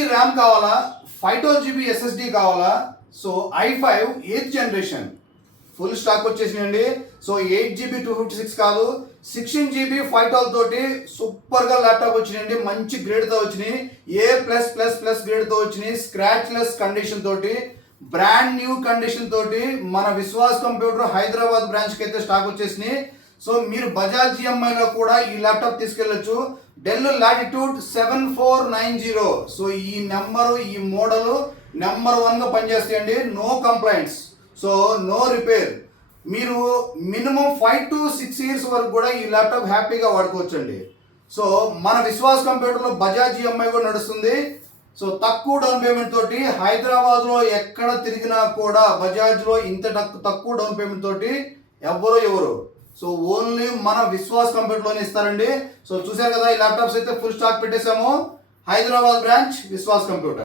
GB RAM కావాలా, 512 GB SSD కావాలా? So i5 8th generation full stock వచ్చేసినాయండి. So 8 GB 256 కాదు, 16 జీబీ 512 తోటి సూపర్గా ల్యాప్టాప్ వచ్చినాయండి. మంచి గ్రేడ్తో వచ్చినాయి, A+++ గ్రేడ్తో వచ్చినాయి, స్క్రాచ్ లెస్ కండిషన్ తోటి, బ్రాండ్ న్యూ కండిషన్ తోటి మన విశ్వాస్ కంప్యూటర్ హైదరాబాద్ బ్రాంచ్కి అయితే స్టాక్ వచ్చేసినాయి. సో మీరు బజాజ్ ఈఎంఐలో కూడా ఈ ల్యాప్టాప్ తీసుకెళ్ళచ్చు. Dell Latitude 7490. సో ఈ నెంబరు, ఈ మోడలు నెంబర్ 1గా పనిచేస్తాయండి. No complaints, so no repair. మీరు మినిమం 5 to 6 years వరకు కూడా ఈ ల్యాప్టాప్ హ్యాపీగా వాడుకోవచ్చండి. సో మన విశ్వాస్ కంప్యూటర్లో బజాజ్ ఈఎంఐ కూడా నడుస్తుంది. సో తక్కువ డౌన్ పేమెంట్ తోటి హైదరాబాద్లో ఎక్కడ తిరిగినా కూడా బజాజ్లో ఇంత తక్కువ డౌన్ పేమెంట్ తోటి ఎవరు సో ఓన్లీ మన విశ్వాస్ కంప్యూటర్లోనే ఇస్తారండి. సో చూసారు కదా, ఈ ల్యాప్టాప్స్ అయితే ఫుల్ స్టాక్ పెట్టేసాము. Hyderabad branch Vishwas computer.